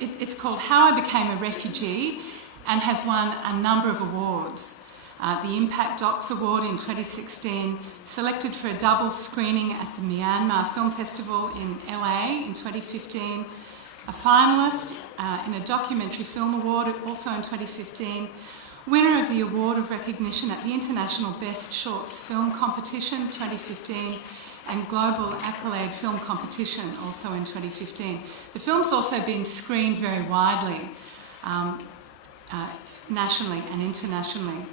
It's called How I Became a Refugee and has won a number of awards. The Impact Docs Award in 2016, selected for a double screening at the Myanmar Film Festival in LA in 2015, a finalist in a Documentary Film Award also in 2015, winner of the Award of Recognition at the International Best Shorts Film Competition 2015, and Global Accolade Film Competition also in 2015. The film's also been screened very widely, nationally and internationally.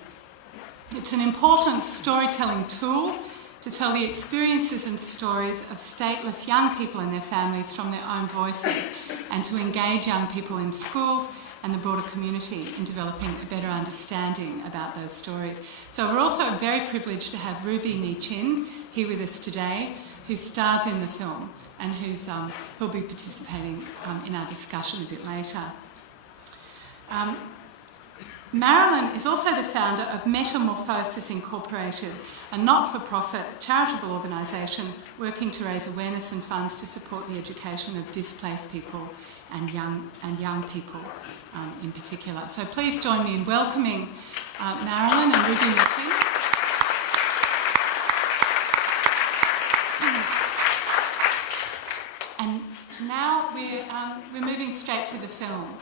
It's an important storytelling tool to tell the experiences and stories of stateless young people and their families from their own voices, and to engage young people in schools and the broader community in developing a better understanding about those stories. So we're also very privileged to have Ruby Ni-Chin here with us today, who stars in the film and who'll be participating in our discussion a bit later. Marilyn is also the founder of Metamorphosis Incorporated, a not-for-profit charitable organisation working to raise awareness and funds to support the education of displaced people and young people in particular. So please join me in welcoming Marilyn and Ruby Ni-Chin. And now we're moving straight to the film.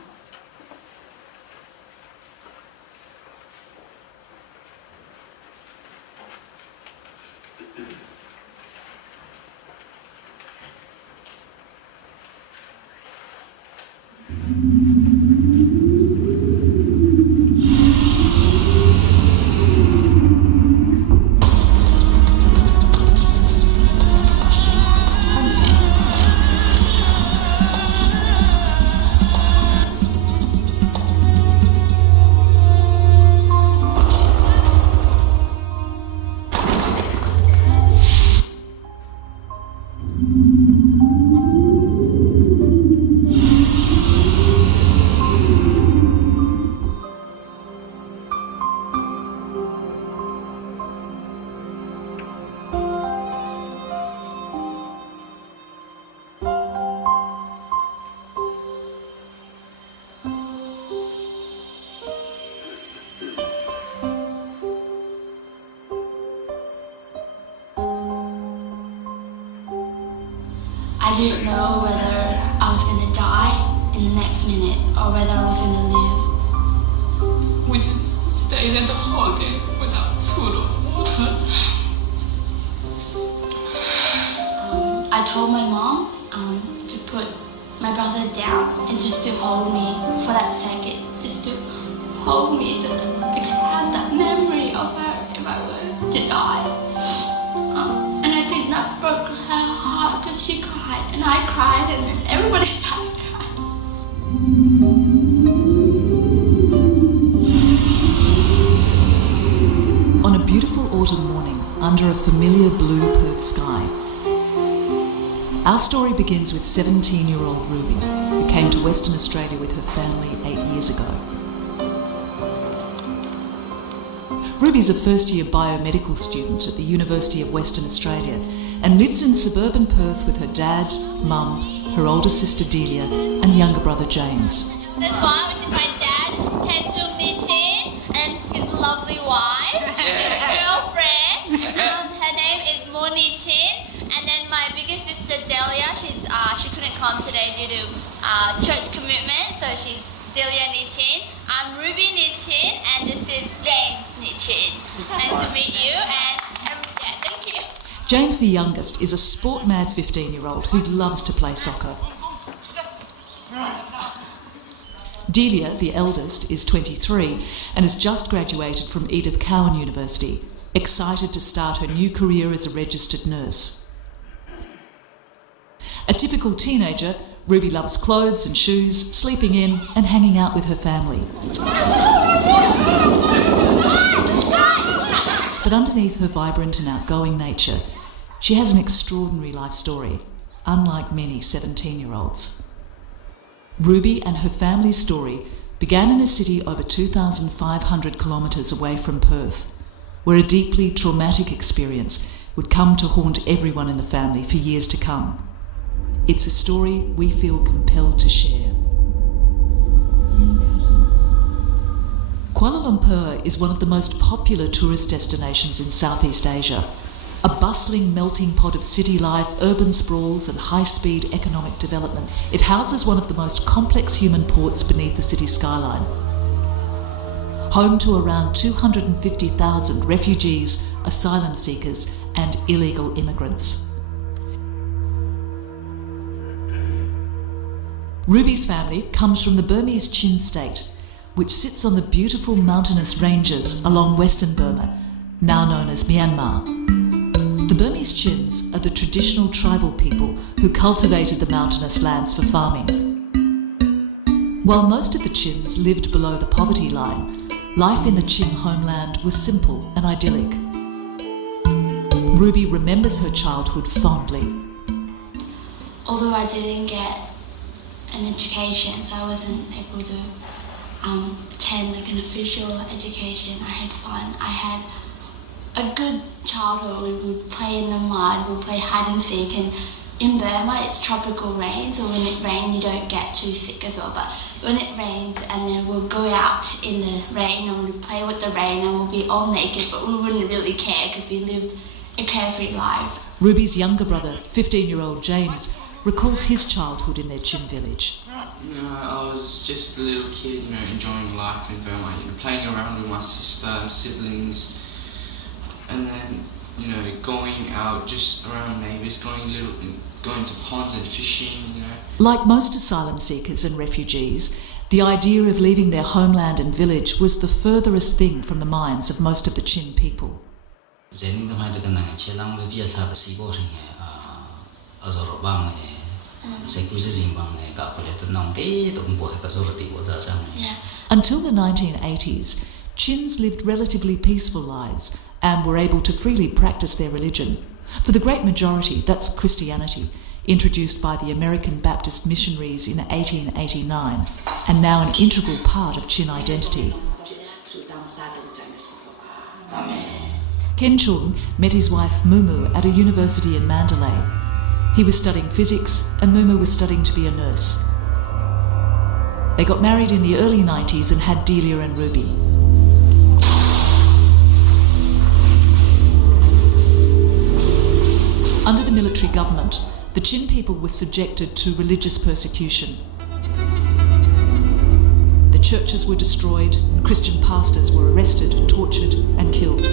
I didn't know whether I was going to die in the next minute or whether I was going to live. We just stayed there the whole day without food or water. I told my mom to put my brother down and just to hold me for that second, just to hold me so that I could have that memory of her if I were to die. And I think that broke her heart because she cried and I cried and then everybody started crying. On a beautiful autumn morning under a familiar blue Perth sky, our story begins with 17-year-old Ruby, who came to Western Australia with her family 8 years ago. Ruby's a first-year biomedical student at the University of Western Australia and lives in suburban Perth with her dad, mum, her older sister Delia and younger brother James. There's one, which is my dad, Handsome Ni-Chin, and his lovely wife, his girlfriend. Her name is Mo Ni-Chin, and then my biggest sister Delia. She couldn't come today due to church commitment, so she's Delia Ni-Chin. I'm Ruby Ni-Chin, and this is James Ni-Chin. Nice to meet you, and yeah, thank you. James, the youngest, is a sport-mad 15-year-old who loves to play soccer. Delia, the eldest, is 23 and has just graduated from Edith Cowan University, excited to start her new career as a registered nurse. A typical teenager, Ruby loves clothes and shoes, sleeping in and hanging out with her family. But underneath her vibrant and outgoing nature, she has an extraordinary life story, unlike many 17-year-olds. Ruby and her family's story began in a city over 2,500 kilometres away from Perth, where a deeply traumatic experience would come to haunt everyone in the family for years to come. It's a story we feel compelled to share. Kuala Lumpur is one of the most popular tourist destinations in Southeast Asia. A bustling melting pot of city life, urban sprawls and high-speed economic developments, it houses one of the most complex human ports beneath the city skyline. Home to around 250,000 refugees, asylum seekers and illegal immigrants. Ruby's family comes from the Burmese Chin state, which sits on the beautiful mountainous ranges along western Burma, now known as Myanmar. The Burmese Chins are the traditional tribal people who cultivated the mountainous lands for farming. While most of the Chins lived below the poverty line, life in the Chin homeland was simple and idyllic. Ruby remembers her childhood fondly. Although I didn't get an education, so I wasn't able to attend like an official education. I had fun. I had a good childhood. We would play in the mud, we'd play hide and seek, and in Burma it's tropical rain, so when it rains you don't get too sick as well. But when it rains, and then we'll go out in the rain and we'll play with the rain and we'll be all naked, but we wouldn't really care because we lived a carefree life. Ruby's younger brother, 15-year-old James, recalls his childhood in their Chin village. I was just a little kid, enjoying life in Burma, playing around with my sister and siblings, and then, going out just around neighbours, going to ponds and fishing, Like most asylum seekers and refugees, the idea of leaving their homeland and village was the furthest thing from the minds of most of the Chin people. Until the 1980s, Chins lived relatively peaceful lives and were able to freely practice their religion. For the great majority, that's Christianity, introduced by the American Baptist missionaries in 1889, and now an integral part of Chin identity. Ken Chung met his wife Mumu at a university in Mandalay. He was studying physics and Mumu was studying to be a nurse. They got married in the early 90s and had Delia and Ruby. Under the military government, the Chin people were subjected to religious persecution. The churches were destroyed, and Christian pastors were arrested, tortured and killed.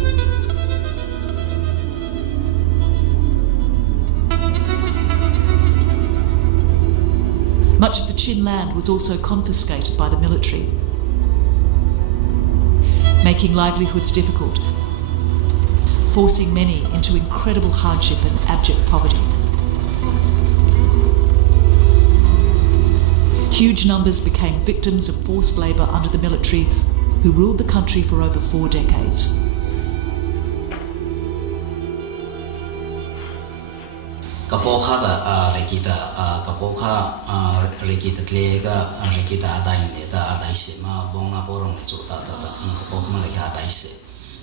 Much of the Chin land was also confiscated by the military, making livelihoods difficult, forcing many into incredible hardship and abject poverty. Huge numbers became victims of forced labour under the military, who ruled the country for over 4 decades. Kapoka da rekita kapoka rekita tlega rekita adain da adaise ma bonga borong le chota da kapoka ma le adaise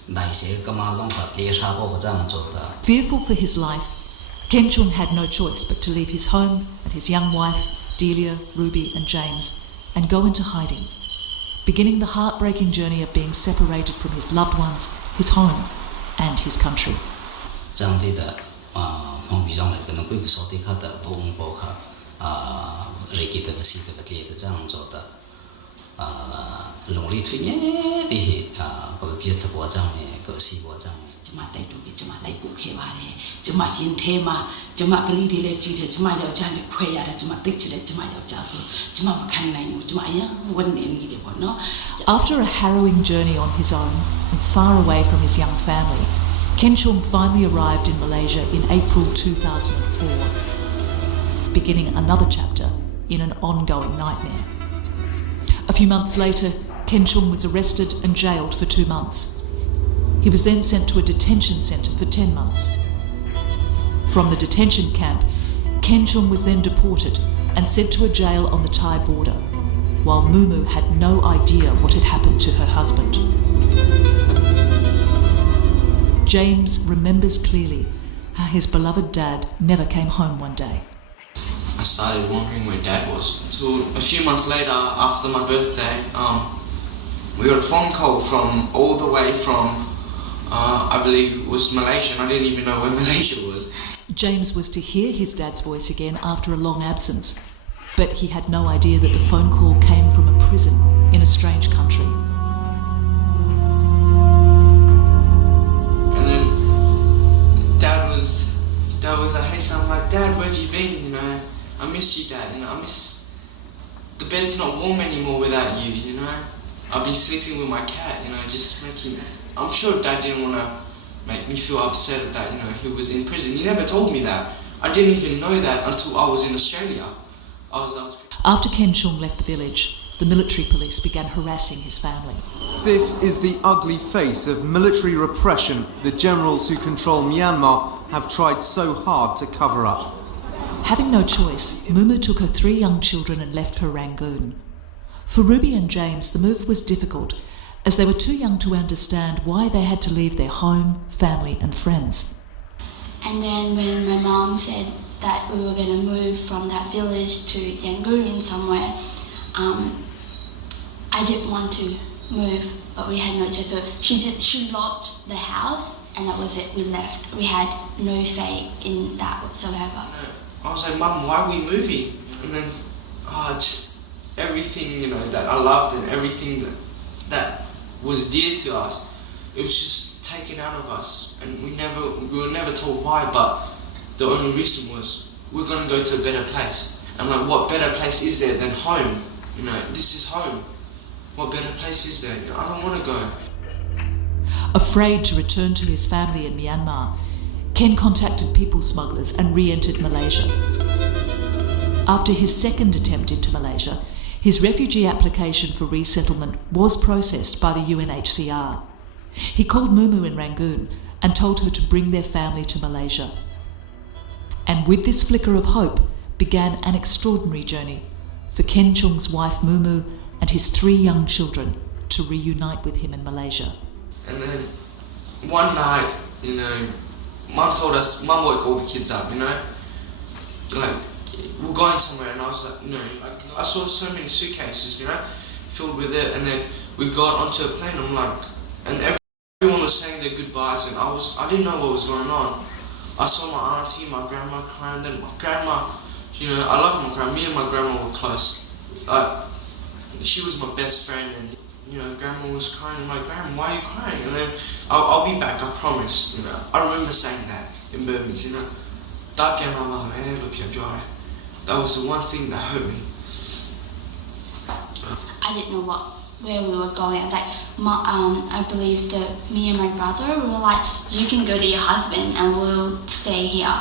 daise kamazong ka tle sha bo jang chota. Fearful for his life, Ken Chung had no choice but to leave his home and his young wife, Delia, Ruby and James, and go into hiding, beginning the heartbreaking journey of being separated from his loved ones, his home and his country. Phong bị dòng lại cái nó quy cái số thì khác đã vô ung bò khác rekita vật sĩ vật liệt để trang cho ta lồng lì thuy nhé thì có biết là bộ trang này có sĩ bộ trang này chúng ta đủ biết chúng ta lấy bút khe vào này chúng ta hiện thế mà chúng ta cái đi lấy chỉ để chúng ta giàu trang để khoe ra chúng ta tích chỉ để chúng ta giàu trang số chúng ta mà khăn này chúng ta nhá vấn đề gì để bọn nó. After a harrowing journey on his own and far away from his young family, Ken Chung finally arrived in Malaysia in April 2004, beginning another chapter in an ongoing nightmare. A few months later, Ken Chung was arrested and jailed for 2 months. He was then sent to a detention centre for 10 months. From the detention camp, Ken Chung was then deported and sent to a jail on the Thai border, while Mumu had no idea what had happened to her husband. James remembers clearly how his beloved dad never came home one day. I started wondering where Dad was. Until a few months later, after my birthday, we got a phone call from all the way from, I believe it was Malaysia, and I didn't even know where Malaysia was. James was to hear his dad's voice again after a long absence, but he had no idea that the phone call came from a prison in a strange country. And then Dad was like, hey son, I'm like, Dad, where have you been? You know, I miss you, Dad. You know, I miss the bed's not warm anymore without you. You know, I've been sleeping with my cat. You know, just making. I'm sure Dad didn't want to make me feel upset that, you know, he was in prison. He never told me that. I didn't even know that until I was in Australia. After Ken Chung left the village, the military police began harassing his family. This is the ugly face of military repression the generals who control Myanmar have tried so hard to cover up. Having no choice, Mumu took her 3 young children and left for Rangoon. For Ruby and James, the move was difficult, as they were too young to understand why they had to leave their home, family and friends. And then when my mom said that we were going to move from that village to Yangon somewhere, I didn't want to move, but we had no choice. So she locked the house, and that was it. We left. We had no say in that whatsoever. I was like, Mum, why are we moving? And then, just everything, you know, that I loved and everything that was dear to us, it was just taken out of us, and we were never told why, but the only reason was we're going to go to a better place. I'm like, what better place is there than home? You know, this is home. What better place is there? You know, I don't want to go. Afraid to return to his family in Myanmar, Ken contacted people smugglers and re-entered Malaysia. After his second attempt into Malaysia, his refugee application for resettlement was processed by the UNHCR. He called Mumu in Rangoon and told her to bring their family to Malaysia. And with this flicker of hope began an extraordinary journey for Ken Chung's wife Mumu and his 3 young children to reunite with him in Malaysia. And then one night, you know, Mum woke all the kids up, you know, like, we're going somewhere, and I was like, you know, I saw so many suitcases, you know, filled with it, and then we got onto a plane, I'm like, and everyone was saying their goodbyes, and I didn't know what was going on. I saw my auntie, my grandma crying, then my grandma, you know, I love my grandma, me and my grandma were close. She was my best friend, and, you know, grandma was crying. I'm like, Grandma, why are you crying? And then, I'll be back, I promise, you know. I remember saying that in Burmese, you know. That was the one thing that hurt me. I didn't know where we were going. I was like, I believe that me and my brother, we were like, you can go to your husband and we'll stay here.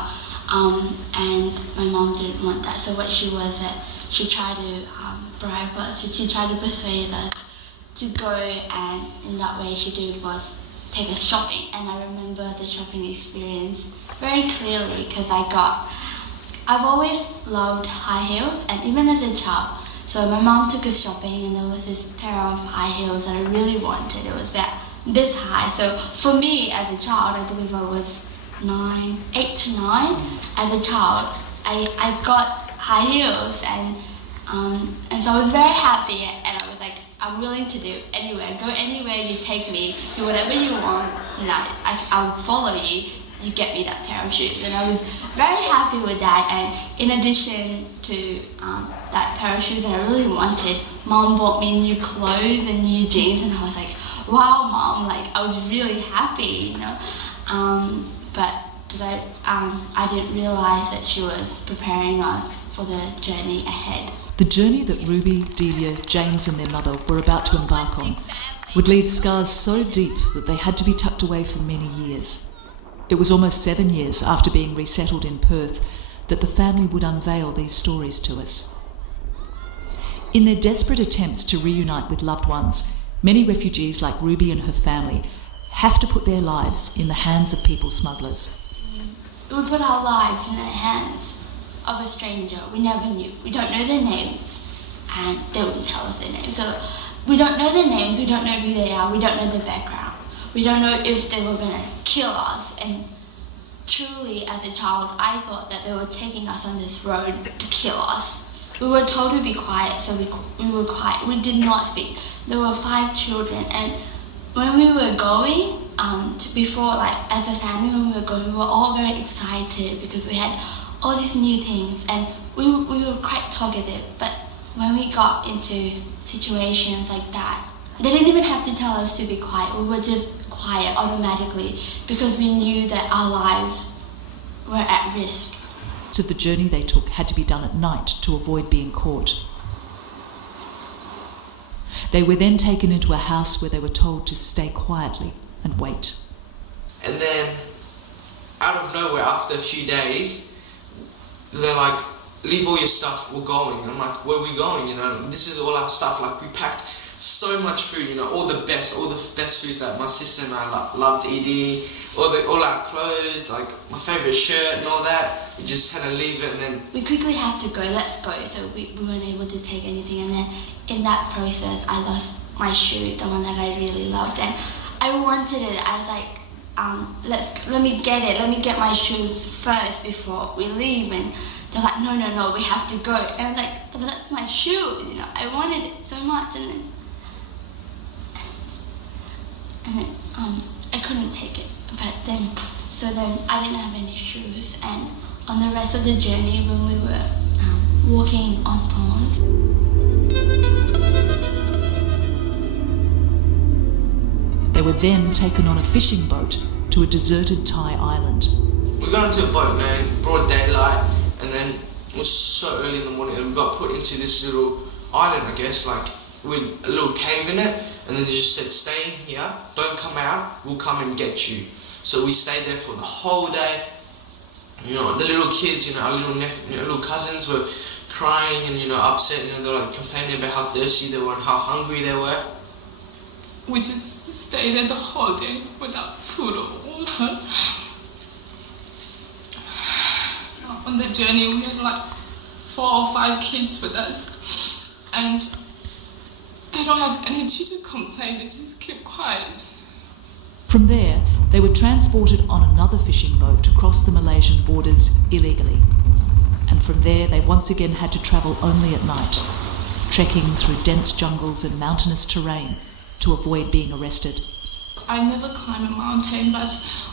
And my mom didn't want that. So what she was that she tried to bribe us. She tried to persuade us to go, and in that way she did was take us shopping. And I remember the shopping experience very clearly because I've always loved high heels, and even as a child. So my mom took us shopping, and there was this pair of high heels that I really wanted. It was this high. So for me as a child, I believe I was 8 to 9. As a child, I got high heels, and so I was very happy, and I was like, I'm willing to do anywhere, go anywhere you take me, do whatever you want, and I'll follow you. You get me that pair of shoes, and I was very happy with that. And in addition to that pair of shoes that I really wanted, Mom bought me new clothes and new jeans, and I was like, wow, Mom, like I was really happy, you know. But I didn't realise that she was preparing us for the journey ahead. The journey that Ruby, Delia, James and their mother were about to embark on would leave scars so deep that they had to be tucked away for many years. It was almost 7 years after being resettled in Perth that the family would unveil these stories to us. In their desperate attempts to reunite with loved ones, many refugees like Ruby and her family have to put their lives in the hands of people smugglers. We put our lives in the hands of a stranger we never knew. We don't know their names, and they wouldn't tell us their names. So we don't know their names, we don't know who they are, we don't know their background. We don't know if they were going to kill us, and truly, as a child, I thought that they were taking us on this road to kill us. We were told to be quiet, so we were quiet. We did not speak. There were 5 children, and when we were going, as a family, when we were going, we were all very excited because we had all these new things, and we were quite talkative. But when we got into situations like that, they didn't even have to tell us to be quiet. We were just quiet automatically because we knew that our lives were at risk. So the journey they took had to be done at night to avoid being caught. They were then taken into a house where they were told to stay quietly and wait. And then, out of nowhere, after a few days, they're like, leave all your stuff, we're going. And I'm like, where are we going? You know, this is all our stuff. Like, we packed so much food, you know, all the best foods that my sister and I loved eating, all our clothes, like my favourite shirt and all that. We just had to leave it, and then we quickly had to go, let's go. So we weren't able to take anything, and then in that process I lost my shoe, the one that I really loved, and I wanted it. I was like, let me get it, let me get my shoes first before we leave. And they're like, no, we have to go. And I'm like, but that's my shoe, you know, I wanted it so much. And then I couldn't take it. But then I didn't have any shoes, and on the rest of the journey, when we were walking on thorns, they were then taken on a fishing boat to a deserted Thai island. we got into a boat, man, it was broad daylight, and then it was so early in the morning, and we got put into this little island, I guess, like with a little cave in it, and then they just said, stay here, don't come out, we'll come and get you. So we stayed there for the whole day. You know, the little kids, you know, our little cousins were crying and, you know, upset, you know, they were like complaining about how thirsty they were and how hungry they were. We just stayed there the whole day without food or water. On the journey, we had like 4 or 5 kids with us, and they don't have energy to complain, they just keep quiet. From there, they were transported on another fishing boat to cross the Malaysian borders illegally. And from there, they once again had to travel only at night, trekking through dense jungles and mountainous terrain to avoid being arrested. I never climbed a mountain, but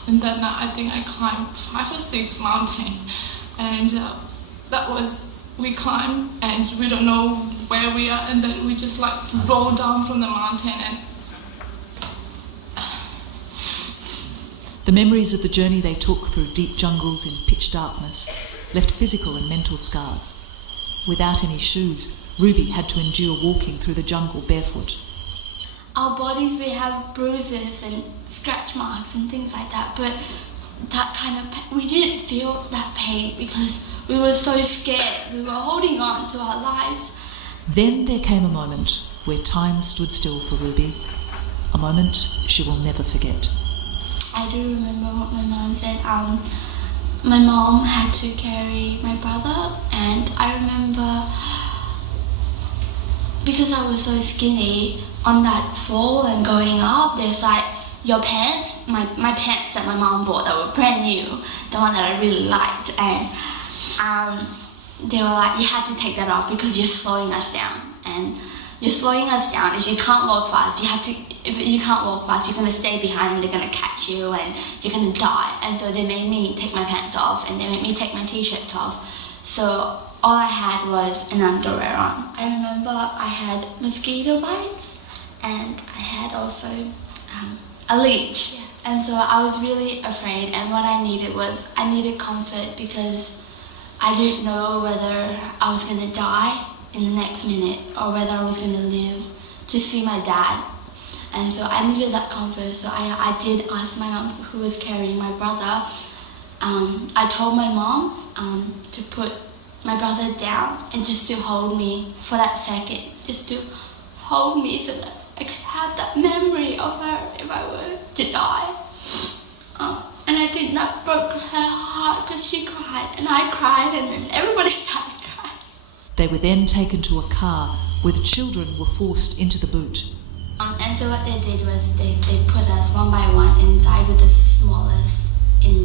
in that night I think I climbed 5 or 6 mountains, and we climbed and we don't know where we are, and then we just like roll down from the mountain. And the memories of the journey they took through deep jungles in pitch darkness left physical and mental scars. Without any shoes, Ruby had to endure walking through the jungle barefoot. Our bodies, we have bruises and scratch marks and things like that, but that kind of pain, we didn't feel that pain because we were so scared. We were holding on to our lives. Then there came a moment where time stood still for Ruby, a moment she will never forget. I do remember what my mom said. My mom had to carry my brother, and I remember because I was so skinny on that fall and going up, there's like your pants, my pants that my mom bought that were brand new, the one that I really liked, and they were like, you had to take that off because you're slowing us down, and you're slowing us down. If you can't walk fast, if you can't walk fast, you're going to stay behind and they're going to catch you and you're going to die. And so they made me take my pants off and they made me take my t-shirt off. So all I had was an underwear on. I remember I had mosquito bites and I had also a leech. Yeah. And so I was really afraid, and what I needed comfort because I didn't know whether I was going to die in the next minute or whether I was going to live to see my dad. And so I needed that comfort, so I did ask my mom, who was carrying my brother. I told my mom to put my brother down and just to hold me for that second, just to hold me so that I could have that memory of her if I were to die. And I think that broke her heart because she cried and I cried and then everybody started crying. They were then taken to a car where the children were forced into the boot. And so what they did was they put us one by one inside with the smallest in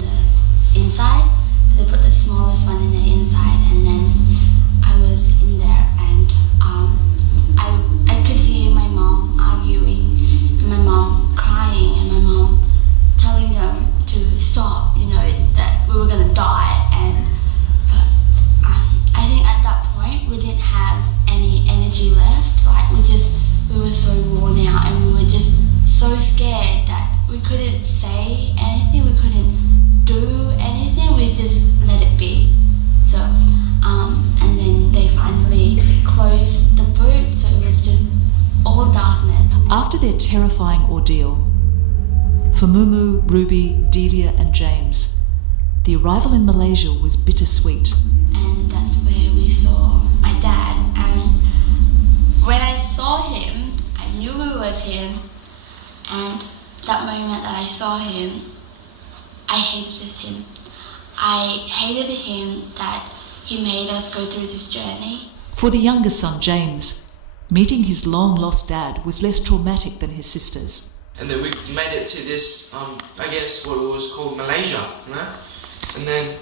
couldn't say anything, we couldn't do anything, we just let it be. So, and then they finally closed the boot, so it was just all darkness. After their terrifying ordeal, for Mumu, Ruby, Delia and James, the arrival in Malaysia was bittersweet. And that's where we saw my dad. And when I saw him, I knew it was him. And that moment that I saw him, I hated him. I hated him that he made us go through this journey. For the younger son, James, meeting his long-lost dad was less traumatic than his sister's. And then we made it to this, I guess what it was called Malaysia, you know? And then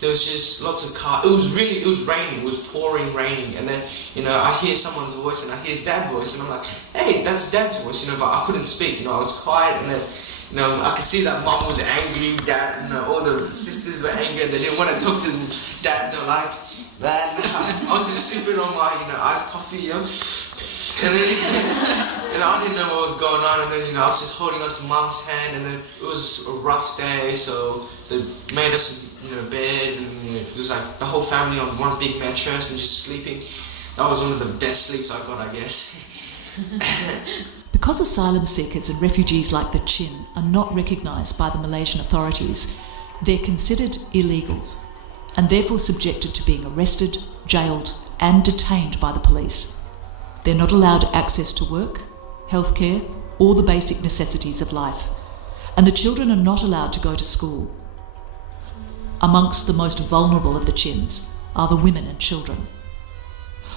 there was just lots of cars. It was raining, it was pouring raining. And then, you know, I hear someone's voice and I hear his dad's voice and I'm like, hey, that's Dad's voice, you know, but I couldn't speak, you know, I was quiet and then, you know, I could see that Mum was angry, Dad, you know, all the sisters were angry and they didn't want to talk to Dad, they're like, Dad, I was just sipping on my, you know, iced coffee, you know. And then and I didn't know what was going on, and then, you know, I was just holding on to Mum's hand, and then it was a rough day, so they made us, you know, bed, and you know, it was like the whole family on one big mattress and just sleeping. That was one of the best sleeps I got, I guess. Because asylum seekers and refugees like the Chin are not recognised by the Malaysian authorities, they're considered illegals and therefore subjected to being arrested, jailed and detained by the police. They're not allowed access to work, healthcare or the basic necessities of life, and the children are not allowed to go to school. Amongst the most vulnerable of the Chins are the women and children.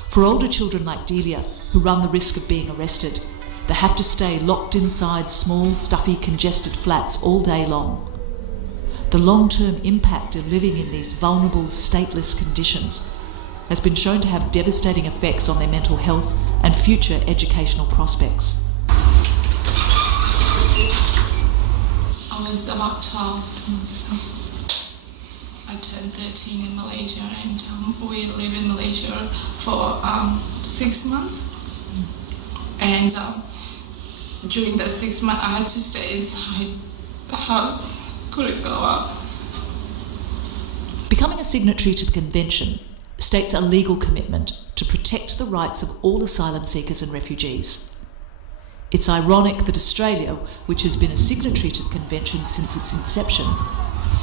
For older children like Delia, who run the risk of being arrested, they have to stay locked inside small, stuffy, congested flats all day long. The long-term impact of living in these vulnerable, stateless conditions has been shown to have devastating effects on their mental health and future educational prospects. I was about 12. I turned 13 in Malaysia, and we live in Malaysia for 6 months. And during that 6 months, I had to stay inside the house, couldn't go out. Becoming a signatory to the convention states a legal commitment to protect the rights of all asylum seekers and refugees. It's ironic that Australia, which has been a signatory to the convention since its inception,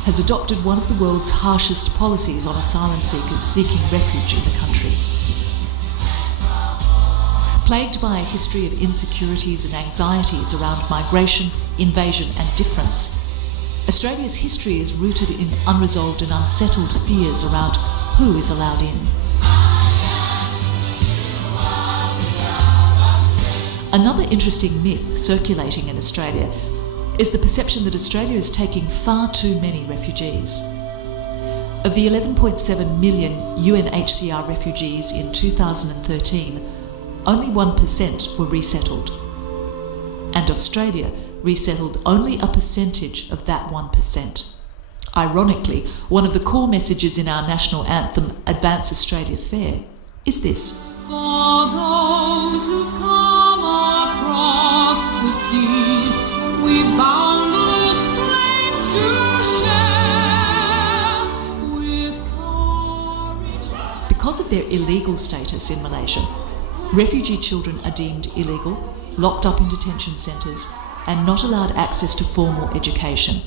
has adopted one of the world's harshest policies on asylum seekers seeking refuge in the country. Plagued by a history of insecurities and anxieties around migration, invasion and difference, Australia's history is rooted in unresolved and unsettled fears around who is allowed in. Another interesting myth circulating in Australia is the perception that Australia is taking far too many refugees. Of the 11.7 million UNHCR refugees in 2013, only 1% were resettled. And Australia resettled only a percentage of that 1%. Ironically, one of the core messages in our national anthem, Advance Australia Fair, is this. For those who've come across the seas, we've boundless plains to share with courage. Because of their illegal status in Malaysia, refugee children are deemed illegal, locked up in detention centres, and not allowed access to formal education.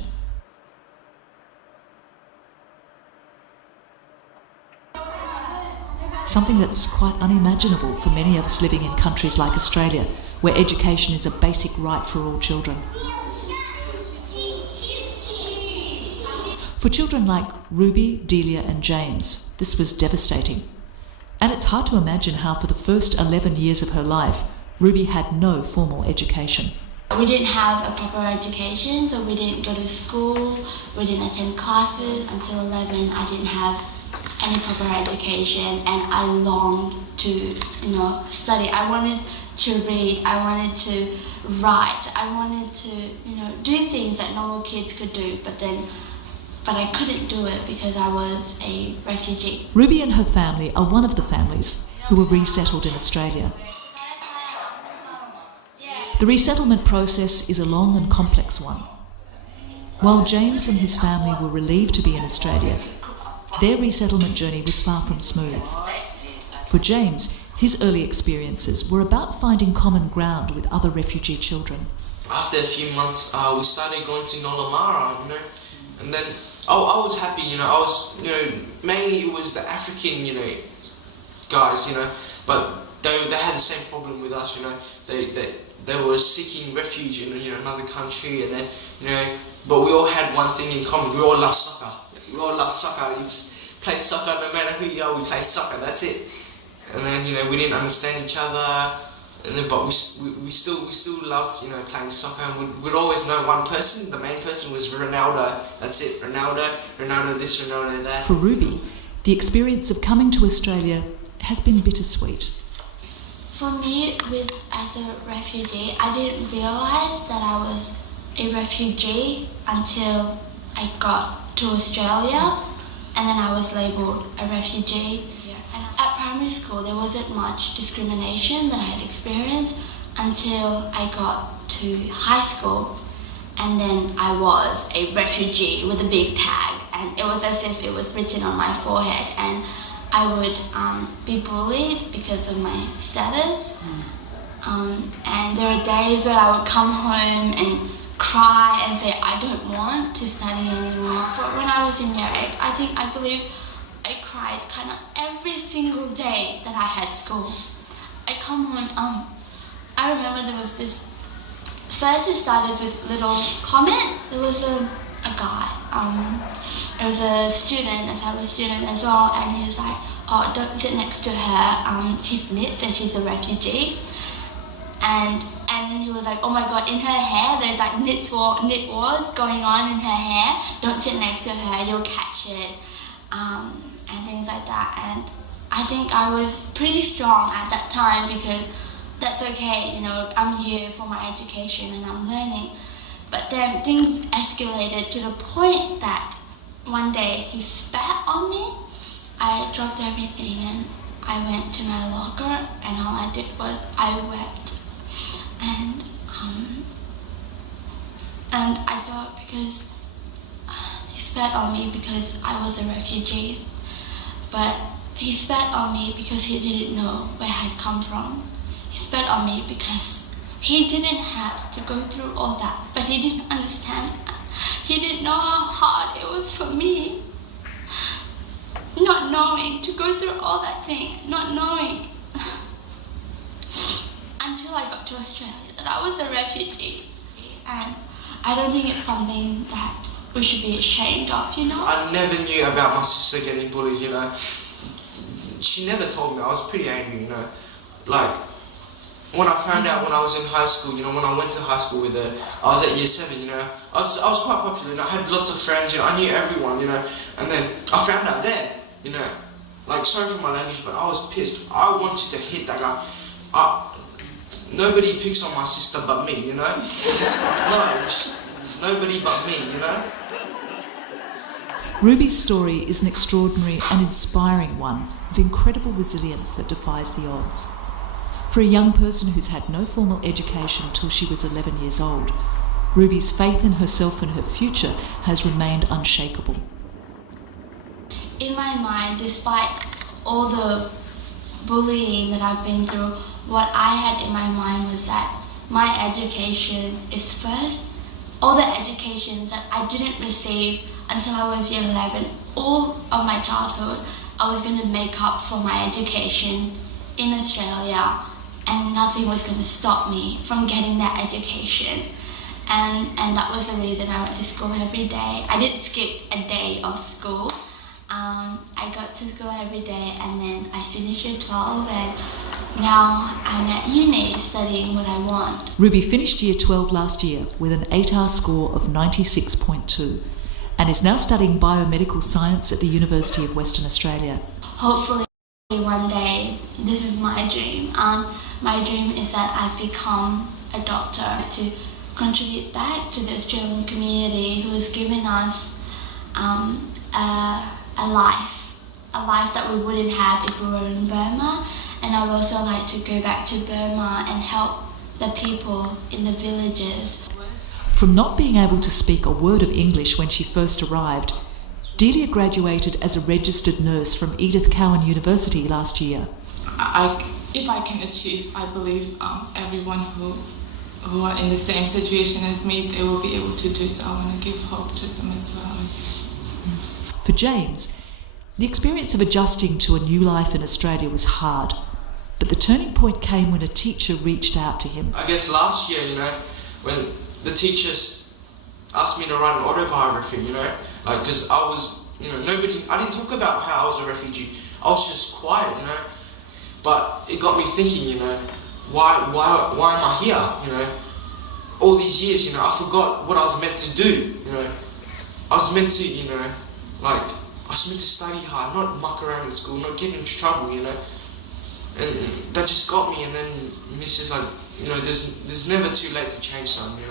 Something that's quite unimaginable for many of us living in countries like Australia, where education is a basic right for all children. For children like Ruby, Delia and James, this was devastating. And it's hard to imagine how for the first 11 years of her life, Ruby had no formal education. We didn't have a proper education, so we didn't go to school, we didn't attend classes. Until 11, I didn't have any proper education, and I longed to, study. I wanted to read, I wanted to write, I wanted to, do things that normal kids could do, but I couldn't do it because I was a refugee. Ruby and her family are one of the families who were resettled in Australia. The resettlement process is a long and complex one. While James and his family were relieved to be in Australia, their resettlement journey was far from smooth. For James, his early experiences were about finding common ground with other refugee children. After a few months, we started going to Nolamara, and then I was happy, I was, mainly it was the African, guys, but they had the same problem with us, they were seeking refuge in another country, and then, but we all had one thing in common, we all love soccer. We all love soccer, it's play soccer, no matter who you are, we play soccer, that's it. And then, we didn't understand each other, and then, but we still loved, playing soccer, and we'd always know one person. The main person was Ronaldo. That's it, Ronaldo this, Ronaldo that. For Ruby, the experience of coming to Australia has been bittersweet. For me, as a refugee, I didn't realise that I was a refugee until I got to Australia, and then I was labelled a refugee. At primary school, there wasn't much discrimination that I had experienced until I got to high school, and then I was a refugee with a big tag, and it was as if it was written on my forehead, and I would be bullied because of my status, and there are days where I would come home and cry and say I don't want to study anymore. For when I was in year 8, I believe I cried kind of every single day that I had school. I come home, I remember there was this, first it started with little comments. There was a guy, there was a student, a fellow student as well, and he was like, oh, don't sit next to her, she's knits and she's a refugee. And he was like, oh my god, in her hair, there's like knit wars going on in her hair. Don't sit next to her, you'll catch it. And things like that. And I think I was pretty strong at that time because that's okay, I'm here for my education and I'm learning. But then things escalated to the point that one day he spat on me. I dropped everything and I went to my locker, and all I did was I wept. And I thought, because he spat on me because I was a refugee, but he spat on me because he didn't know where I'd come from. He spat on me because he didn't have to go through all that, but he didn't understand that. He didn't know how hard it was for me, not knowing, to go through all that thing, not knowing until I got to Australia that I was a refugee. And I don't think it's something that we should be ashamed of, I never knew about my sister getting bullied, She never told me. I was pretty angry, Like, when I found out when I was in high school, when I went to high school with her, I was at year 7, I was quite popular, I had lots of friends, I knew everyone, and then I found out then, like, sorry for my language, but I was pissed. I wanted to hit that guy. Nobody picks on my sister but me, No, nobody but me, Ruby's story is an extraordinary and inspiring one of incredible resilience that defies the odds. For a young person who's had no formal education till she was 11 years old, Ruby's faith in herself and her future has remained unshakable. In my mind, despite all the bullying that I've been through, what I had in my mind was that my education is first. All the education that I didn't receive until I was year 11, all of my childhood, I was going to make up for my education in Australia, and nothing was going to stop me from getting that education. And that was the reason I went to school every day. I didn't skip a day of school. I got to school every day, and then I finished year 12, and now I'm at uni studying what I want. Ruby finished year 12 last year with an ATAR score of 96.2 and is now studying biomedical science at the University of Western Australia. Hopefully one day, this is my dream. My dream is that I've become a doctor to contribute back to the Australian community who has given us a life that we wouldn't have if we were in Burma. And I would also like to go back to Burma and help the people in the villages. From not being able to speak a word of English when she first arrived, Delia graduated as a registered nurse from Edith Cowan University last year. If I can achieve, I believe everyone who are in the same situation as me, they will be able to do so. I want to give hope to them as well. For James, the experience of adjusting to a new life in Australia was hard, but the turning point came when a teacher reached out to him. I guess last year, when the teachers asked me to write an autobiography, because I was, I didn't talk about how I was a refugee. I was just quiet, but it got me thinking, why am I here, all these years, I forgot what I was meant to do, I was meant to, I was meant to study hard, not muck around in school, not get into trouble, and that just got me. And then Mrs. there's never too late to change something,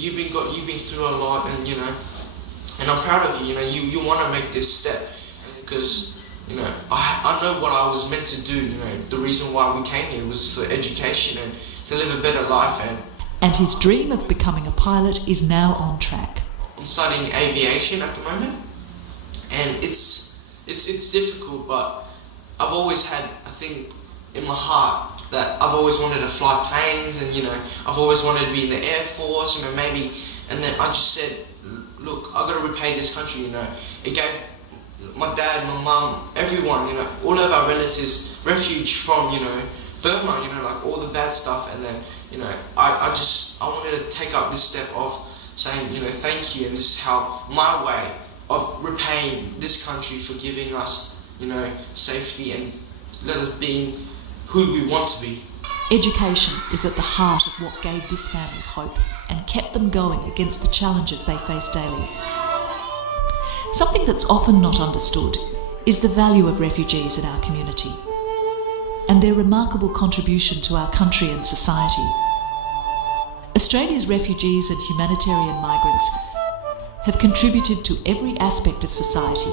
you've been through a lot, and and I'm proud of you. You want to make this step, because I know what I was meant to do. The reason why we came here was for education and to live a better life. And his dream of becoming a pilot is now on track. I'm studying aviation at the moment, and it's difficult, but I've always had a thing in my heart that I've always wanted to fly planes, and I've always wanted to be in the Air Force, maybe. And then I just said, look, I've got to repay this country. It gave my dad, my mum, everyone, all of our relatives refuge from Burma, all the bad stuff. And then I wanted to take up this step of saying, thank you, and this is how my way of repaying this country for giving us, safety and let us be who we want to be. Education is at the heart of what gave this family hope and kept them going against the challenges they face daily. Something that's often not understood is the value of refugees in our community and their remarkable contribution to our country and society. Australia's refugees and humanitarian migrants have contributed to every aspect of society,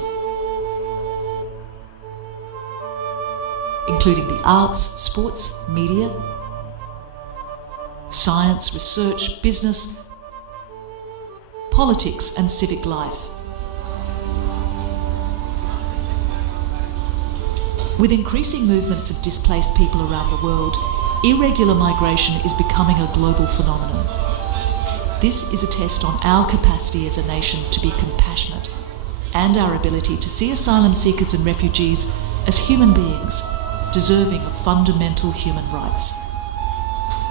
including the arts, sports, media, science, research, business, politics and civic life. With increasing movements of displaced people around the world, irregular migration is becoming a global phenomenon. This is a test on our capacity as a nation to be compassionate and our ability to see asylum seekers and refugees as human beings deserving of fundamental human rights.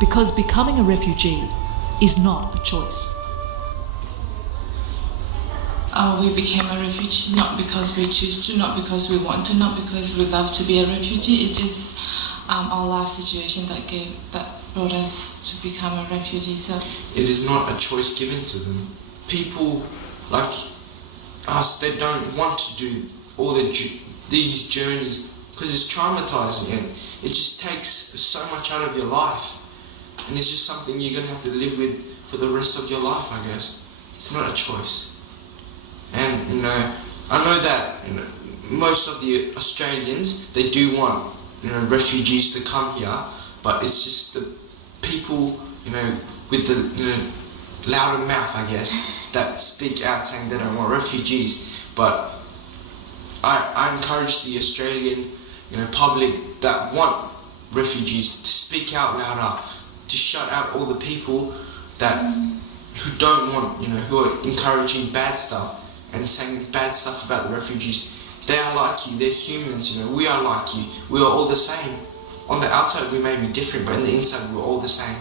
Because becoming a refugee is not a choice. We became a refugee not because we choose to, not because we want to, not because we love to be a refugee. It is our life situation that brought us to become a refugee. So it is not a choice given to them. People like us, they don't want to do all these journeys because it's traumatizing, and it just takes so much out of your life, and it's just something you're going to have to live with for the rest of your life, I guess. It's not a choice. And I know that most of the Australians, they do want refugees to come here, but it's just the people with the louder mouth, I guess, that speak out saying they don't want refugees. But I encourage the Australian public that want refugees to speak out louder, to shut out all the people that who don't want, who are encouraging bad stuff and saying bad stuff about the refugees. They are like you, they're humans, we are like you, we are all the same. On the outside we may be different, but in the inside we're all the same.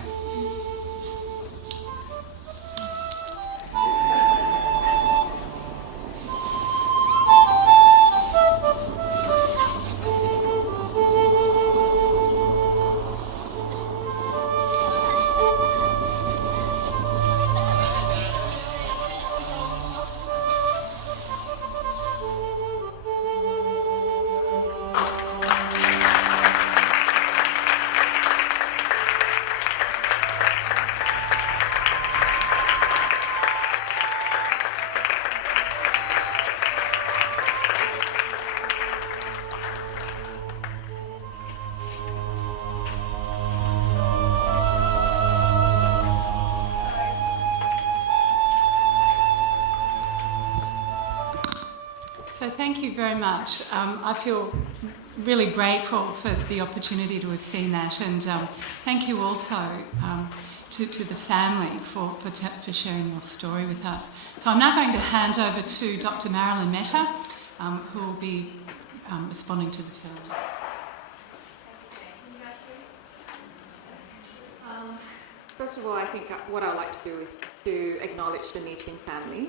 So thank you very much. I feel really grateful for the opportunity to have seen that, and thank you also to the family for sharing your story with us. So I'm now going to hand over to Dr. Marilyn Mehta, who will be responding to the film. First of all, I think what I'd like to do is to acknowledge the Nitin family.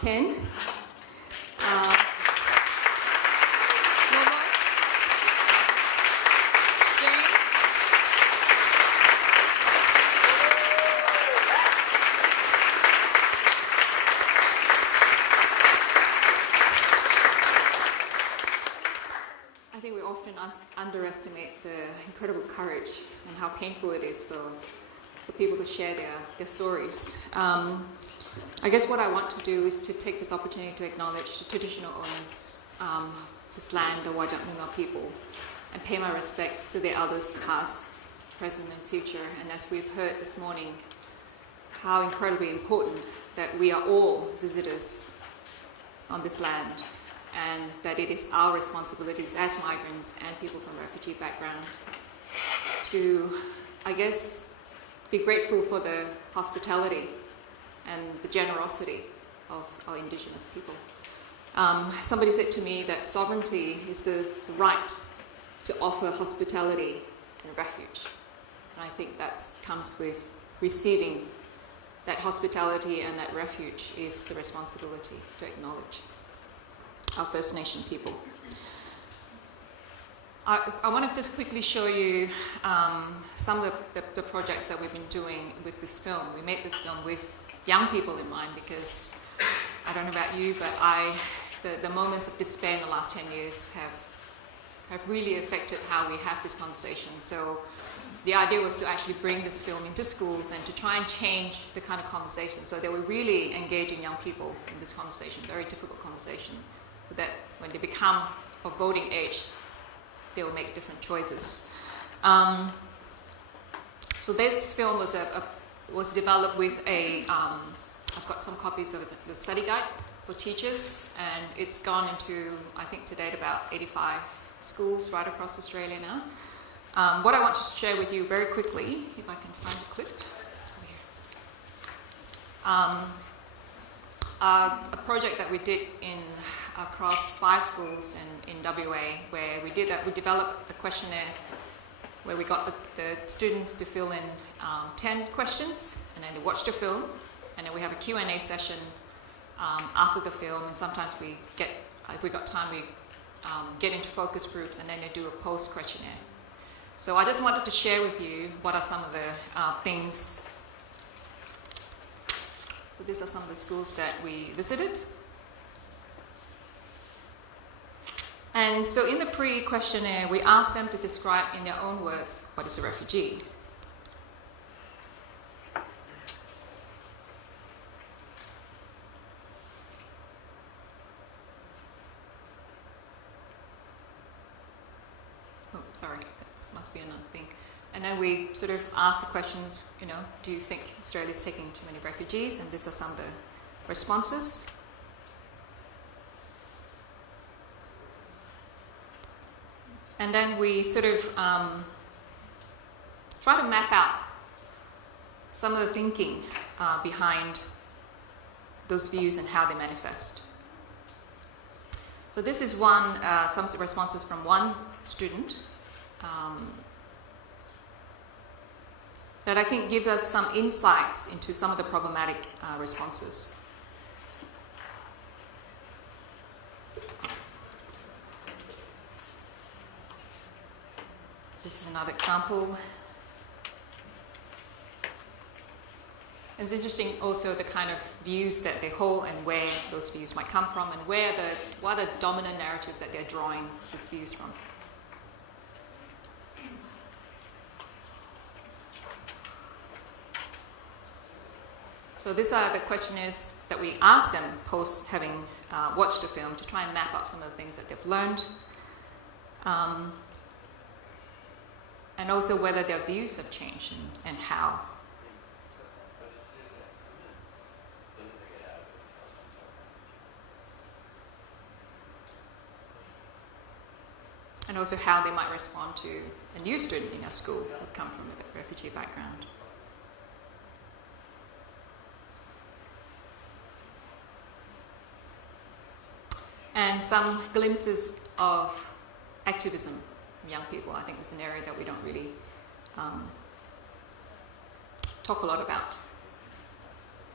Ken, Norma, James, I think we often underestimate the incredible courage and how painful it is for people to share their stories. I guess what I want to do is to take this opportunity to acknowledge the traditional owners of this land, the Whadjuk Noongar people, and pay my respects to their elders past, present and future. And as we've heard this morning, how incredibly important that we are all visitors on this land, and that it is our responsibilities as migrants and people from refugee background to, I guess, be grateful for the hospitality and the generosity of our Indigenous people. Somebody said to me that sovereignty is the right to offer hospitality and refuge. And I think that comes with receiving that hospitality and that refuge is the responsibility to acknowledge our First Nation people. I want to just quickly show you some of the projects that we've been doing with this film. We made this film with young people in mind because, I don't know about you, but the moments of despair in the last 10 years have really affected how we have this conversation. So the idea was to actually bring this film into schools and to try and change the kind of conversation so that we're really engaging young people in this conversation, very difficult conversation, so that when they become of voting age, they will make different choices. So this film was developed with I've got some copies of the study guide for teachers, and it's gone into, I think to date, about 85 schools right across Australia now. What I want to share with you very quickly, if I can find the clip, a project that we did across 5 schools in WA, where we developed a questionnaire where we got the students to fill in 10 questions, and then they watch the film, and then we have a Q&A session after the film, and sometimes if we got time, we get into focus groups, and then they do a post questionnaire. So I just wanted to share with you what are some of the things. So these are some of the schools that we visited. And so in the pre-questionnaire, we asked them to describe in their own words, what is a refugee? Oh, sorry, that must be another thing. And then we sort of asked the questions, do you think Australia's taking too many refugees? And these are some of the responses. And then we sort of try to map out some of the thinking behind those views and how they manifest. So this is some responses from one student that I think gives us some insights into some of the problematic responses. This is another example. It's interesting also the kind of views that they hold and where those views might come from, and what are the dominant narrative that they're drawing these views from. So these are the questionnaires that we asked them post having watched the film to try and map up some of the things that they've learned. And also whether their views have changed and how. and also how they might respond to a new student in our school who've come from a refugee background. And some glimpses of activism in young people. I think is an area that we don't really talk a lot about.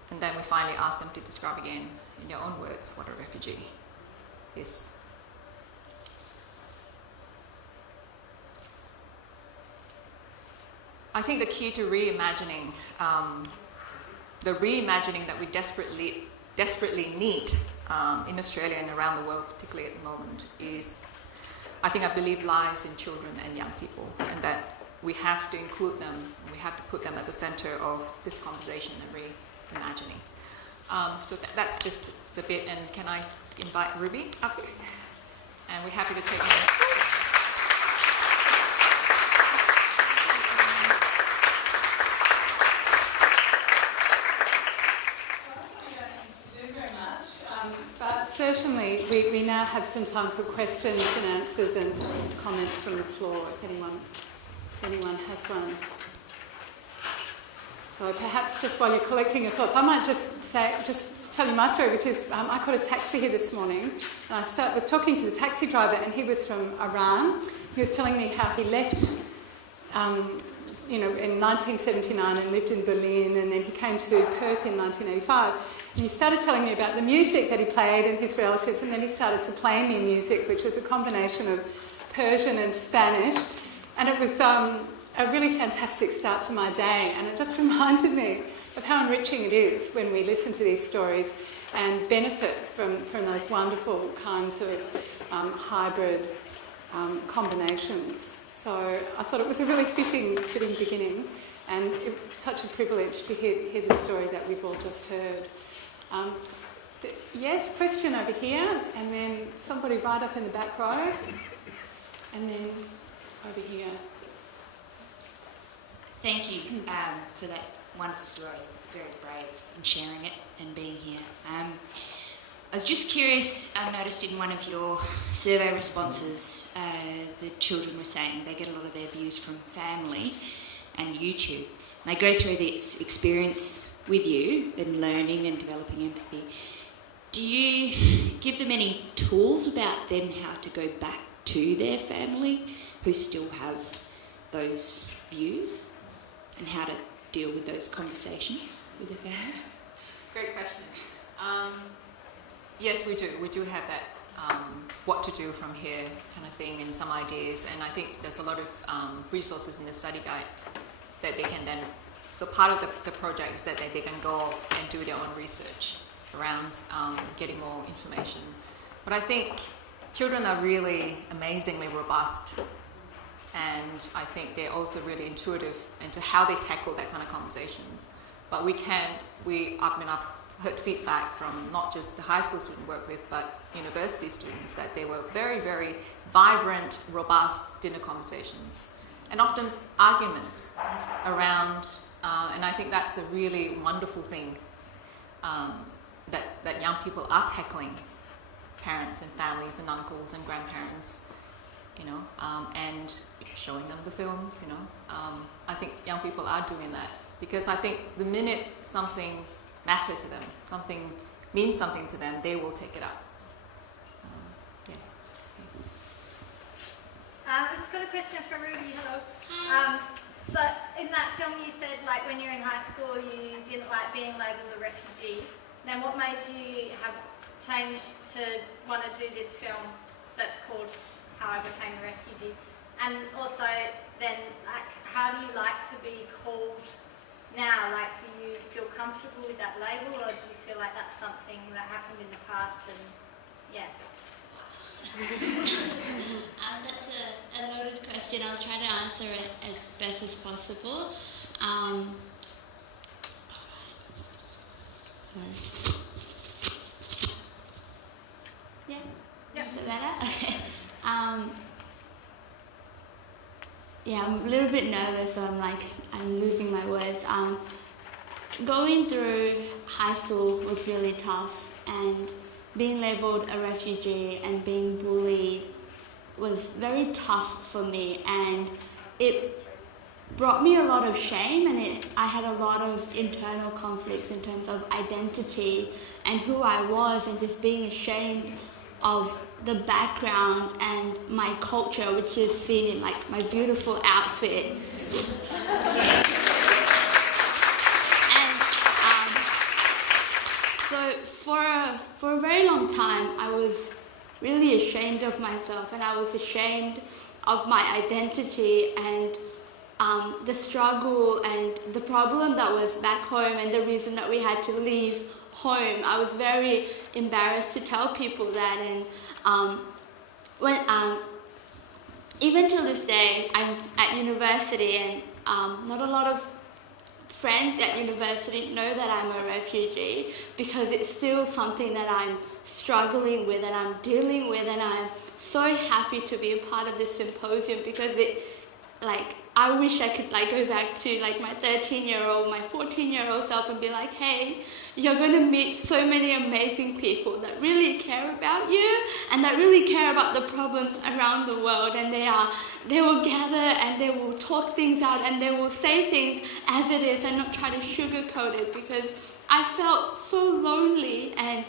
And then we finally ask them to describe again in their own words what a refugee is. I think the key to reimagining, the reimagining that we desperately need in Australia and around the world, particularly at the moment, is, I believe, lies in children and young people, and that we have to include them, and we have to put them at the centre of this conversation and reimagining. So that's just the bit, and can I invite Ruby up? And we're happy to take her. But certainly we now have some time for questions and answers and comments from the floor if anyone has one. So perhaps just while you're collecting your thoughts, I might just tell you my story, which is I caught a taxi here this morning, and I was talking to the taxi driver, and he was from Iran. He was telling me how he left in 1979 and lived in Berlin, and then he came to Perth in 1985. And he started telling me about the music that he played and his relatives, and then he started to play me music, which was a combination of Persian and Spanish. And it was a really fantastic start to my day, and it just reminded me of how enriching it is when we listen to these stories and benefit from those wonderful kinds of hybrid combinations. So I thought it was a really fitting beginning, and it's such a privilege to hear the story that we've all just heard. Yes, question over here, and then somebody right up in the back row, and then over here. Thank you for that wonderful story. Very brave in sharing it and being here. I was just curious, I noticed in one of your survey responses, the children were saying they get a lot of their views from family and YouTube. And they go through this experience with you in learning and developing empathy. Do you give them any tools about then how to go back to their family who still have those views and how to deal with those conversations with their family? Great question. Yes, we do. We do have that what to do from here kind of thing and some ideas. And I think there's a lot of resources in the study guide that they can then... So part of the project is that they can go off and do their own research around getting more information. But I think children are really amazingly robust, and I think they're also really intuitive into how they tackle that kind of conversations. But I've heard feedback from not just the high school student we work with, but university students, that they were very, very vibrant, robust dinner conversations, and often arguments around, and I think that's a really wonderful thing, that young people are tackling parents and families and uncles and grandparents, and showing them the films, I think young people are doing that, because I think the minute something matters to them, something means something to them, they will take it up. I've just got a question for Ruby. Hello. So in that film you said, like, when you were in high school you didn't like being labelled a refugee. Then what made you have changed to want to do this film that's called How I Became a Refugee? And also then, like, how do you like to be called now? Like, do you feel comfortable with that label, or do you feel like that's something that happened in the past and, yeah? That's a loaded question. I'll try to answer it as best as possible. Sorry. Yeah? Is it better? Okay. Yeah, I'm a little bit nervous, so I'm losing my words. Going through high school was really tough, and being labelled a refugee and being bullied was very tough for me, and it brought me a lot of shame, and I had a lot of internal conflicts in terms of identity and who I was, and just being ashamed of the background and my culture, which is seen in like my beautiful outfit. So for a very long time, I was really ashamed of myself, and I was ashamed of my identity and the struggle and the problem that was back home, and the reason that we had to leave home. I was very embarrassed to tell people that, and when even till this day, I'm at university, and not a lot of friends at university know that I'm a refugee, because it's still something that I'm struggling with and I'm dealing with, and I'm so happy to be a part of this symposium, because I wish I could go back to my 13-year-old, my 14-year-old self and be like, hey, you're going to meet so many amazing people that really care about you and that really care about the problems around the world, and they will gather and they will talk things out and they will say things as it is and not try to sugarcoat it, because I felt so lonely and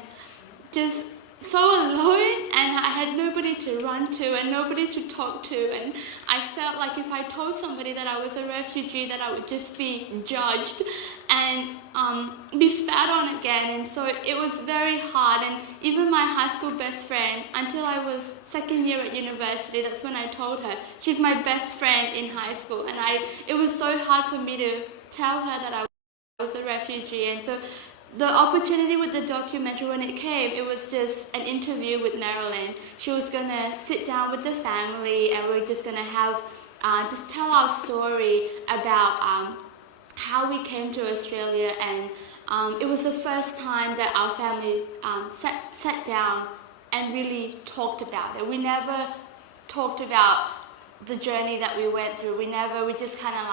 just so alone, and I had nobody to run to and nobody to talk to, and I felt like if I told somebody that I was a refugee, that I would just be judged and be spat on again. And so it was very hard, and even my high school best friend, until I was second year at university, that's when I told her. She's my best friend in high school, and it was so hard for me to tell her that I was a refugee. And so the opportunity with the documentary, when it came, it was just an interview with Marilyn. She was going to sit down with the family, and we're just going to have just tell our story about how we came to Australia. And it was the first time that our family sat down and really talked about it. We never talked about the journey that we went through. We just kind of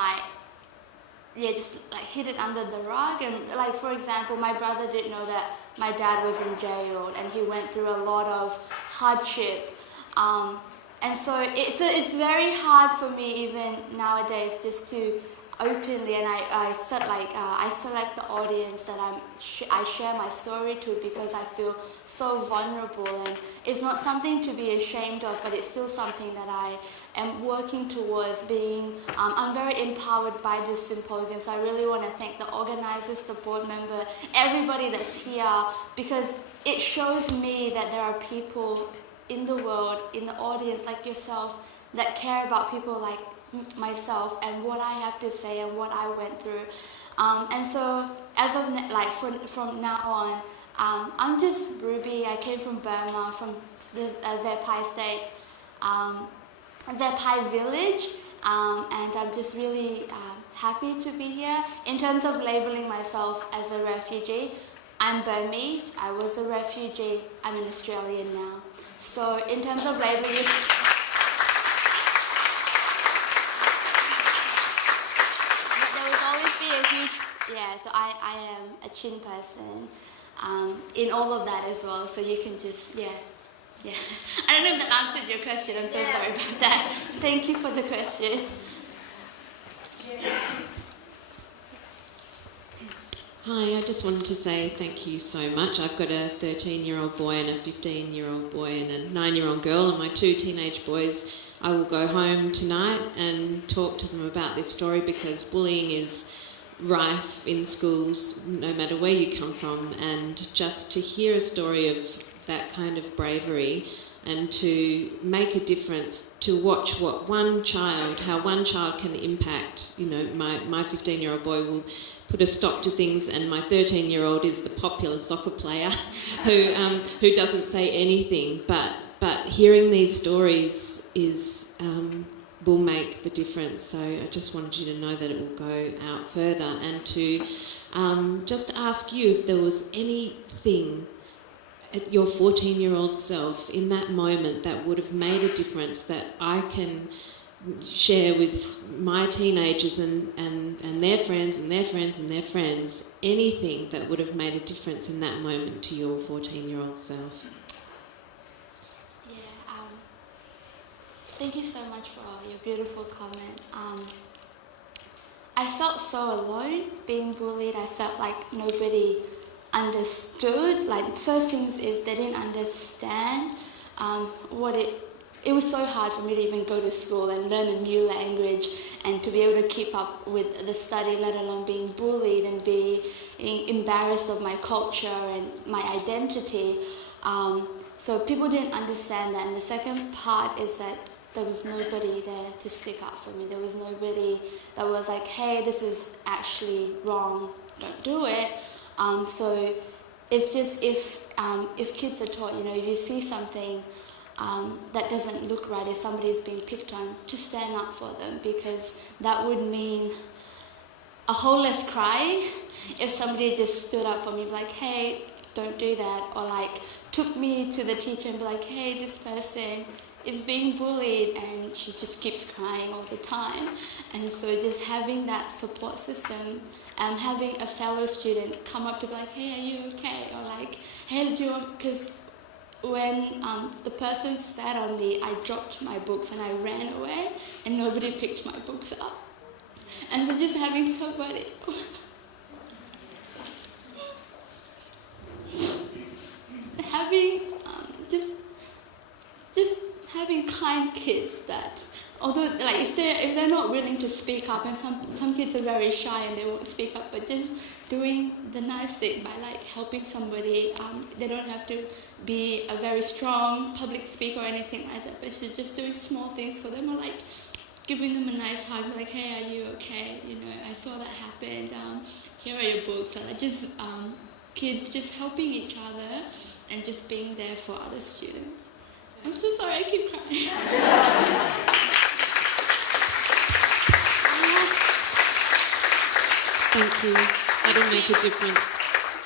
just hid it under the rug. And for example, my brother didn't know that my dad was in jail, and he went through a lot of hardship. And so it's very hard for me even nowadays just to openly, and I select the audience that I share my story to, because I feel so vulnerable, and it's not something to be ashamed of, but it's still something that I am working towards being. I'm very empowered by this symposium, so I really want to thank the organizers, the board member, everybody that's here, because it shows me that there are people in the world, in the audience like yourself, that care about people like myself and what I have to say and what I went through. And so as of from now on, I'm just Ruby. I came from Burma, from the Vapai state, Vapai village, and I'm just really happy to be here. In terms of labeling myself as a refugee, I'm Burmese. I was a refugee. I'm an Australian now. So in terms of labeling, so I am a Chin person in all of that as well. So you can just, yeah. I don't know if that answered your question. I'm so sorry about that. Thank you for the question. Hi, I just wanted to say thank you so much. I've got a 13-year-old boy and a 15-year-old boy and a 9-year-old girl, and my 2 teenage boys. I will go home tonight and talk to them about this story, because bullying is rife in schools no matter where you come from, and just to hear a story of that kind of bravery and to make a difference, to watch how one child can impact. My 15-year-old boy will put a stop to things, and my 13-year-old is the popular soccer player who doesn't say anything, but hearing these stories will make the difference. So I just wanted you to know that it will go out further, and to just ask you if there was anything at your 14-year-old self in that moment that would have made a difference, that I can share with my teenagers and their friends and their friends and their friends, anything that would have made a difference in that moment to your 14-year-old self. Thank you so much for your beautiful comment. I felt so alone being bullied. I felt like nobody understood. Like, first things is they didn't understand it was so hard for me to even go to school and learn a new language and to be able to keep up with the study, let alone being bullied and being embarrassed of my culture and my identity. So people didn't understand that. And the second part is that there was nobody there to stick up for me. There was nobody that was like, hey, this is actually wrong, don't do it. So it's just if kids are taught, if you see something that doesn't look right, if somebody is being picked on, just stand up for them, because that would mean a whole less crying if somebody just stood up for me, like, hey, don't do that, or like took me to the teacher and be like, hey, this person is being bullied and she just keeps crying all the time. And so just having that support system, having a fellow student come up to be like, hey, are you okay? Or like, hey, do you want, because when the person spat on me, I dropped my books and I ran away and nobody picked my books up. And so just having somebody having just having kind kids that, although like if they're not willing to speak up, and some kids are very shy and they won't speak up, but just doing the nice thing by like helping somebody. They don't have to be a very strong public speaker or anything like that, but just doing small things for them, or like giving them a nice hug, like, hey, are you okay? I saw that happened. Here are your books. And just kids just helping each other and just being there for other students. I'm so sorry, I keep crying. Thank you. That'll make a difference.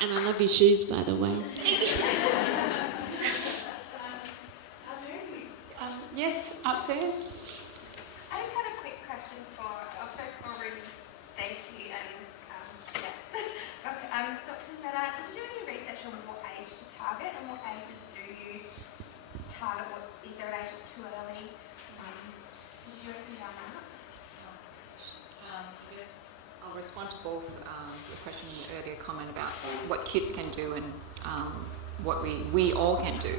And I love your shoes, by the way. Yes, up there. I just had a quick question first of all, Ruby, thank you. Dr. Mehta, did you do any research on what age to target and what ages do you target? Is there an age that's too early? Did you do anything on that? Yes, I'll respond to both your question and the earlier comment about what kids can do and what we all can do.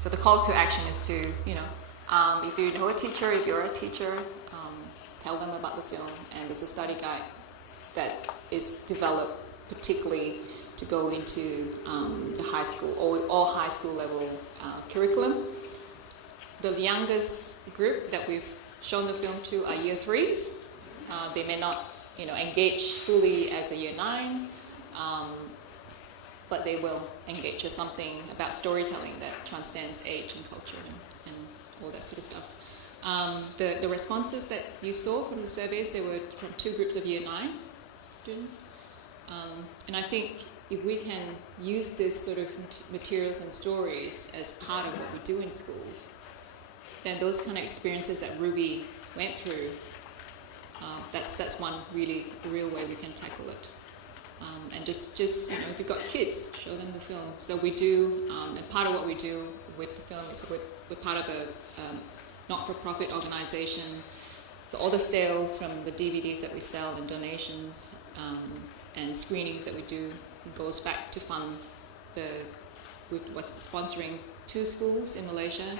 So the call to action is to, if you know a teacher, if you're a teacher, tell them about the film. And there's a study guide that is developed particularly to go into the high school or high school level curriculum. The youngest group that we've shown the film to are year 3s. They may not, engage fully as a year 9, but they will engage with something about storytelling that transcends age and culture and all that sort of stuff. The responses that you saw from the surveys, they were from 2 groups of year 9 students. And I think if we can use this sort of materials and stories as part of what we do in schools, then those kind of experiences that Ruby went through, that's one really real way we can tackle it. And just if you've got kids, show them the film. So we do, and part of what we do with the film is we're part of a not-for-profit organisation. So all the sales from the DVDs that we sell and donations and screenings that we do goes back to fund what's sponsoring 2 schools in Malaysia,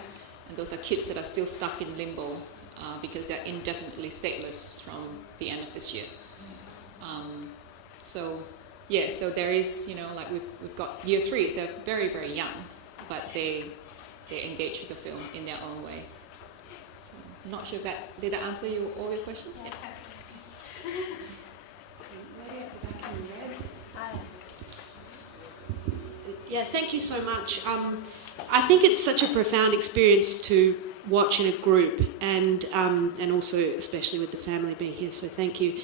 and those are kids that are still stuck in limbo because they're indefinitely stateless from the end of this year. So there is, we've got year 3s, they're very, very young, but they engage with the film in their own ways. So I'm not sure if did that answer all your questions? Yeah. Yeah, thank you so much. I think it's such a profound experience to watch in a group, and also especially with the family being here, so thank you.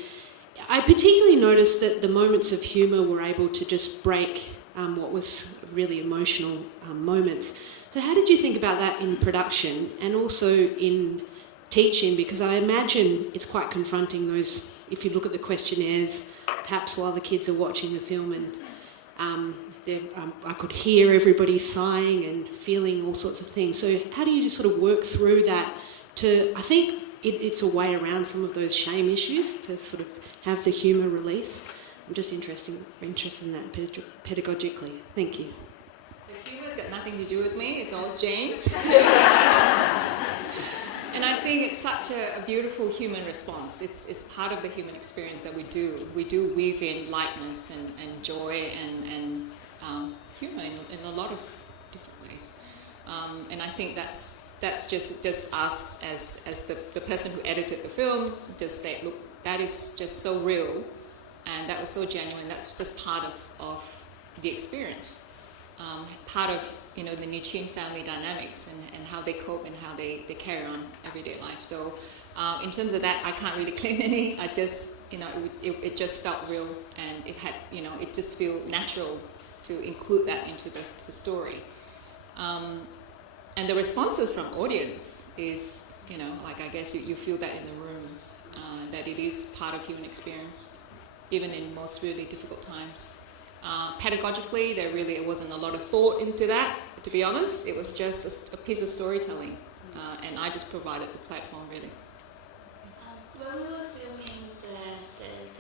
I particularly noticed that the moments of humour were able to just break what was really emotional moments. So how did you think about that in production and also in teaching? Because I imagine it's quite confronting those, if you look at the questionnaires, perhaps while the kids are watching the film, and I could hear everybody sighing and feeling all sorts of things. So how do you just sort of work through that I think it's a way around some of those shame issues to sort of have the humour release. I'm just interested in that pedagogically. Thank you. The humour's got nothing to do with me, it's all James. And I think it's such a beautiful human response. It's part of the human experience that we do. We do weave in lightness and joy and humour in a lot of different ways. And I think that's just us as the person who edited the film, just say, look, that is just so real and that was so genuine. That's just part of the experience. Part of the Nichin family dynamics and how they cope and how they carry on everyday life. So in terms of that, I can't really claim any. I just, it just felt real, and it had, it just felt natural to include that into the story. And the responses from audience is, I guess you feel that in the room, that it is part of human experience, even in most really difficult times. Pedagogically, it wasn't a lot of thought into that, to be honest. It was just a piece of storytelling, and I just provided the platform, really. When we were filming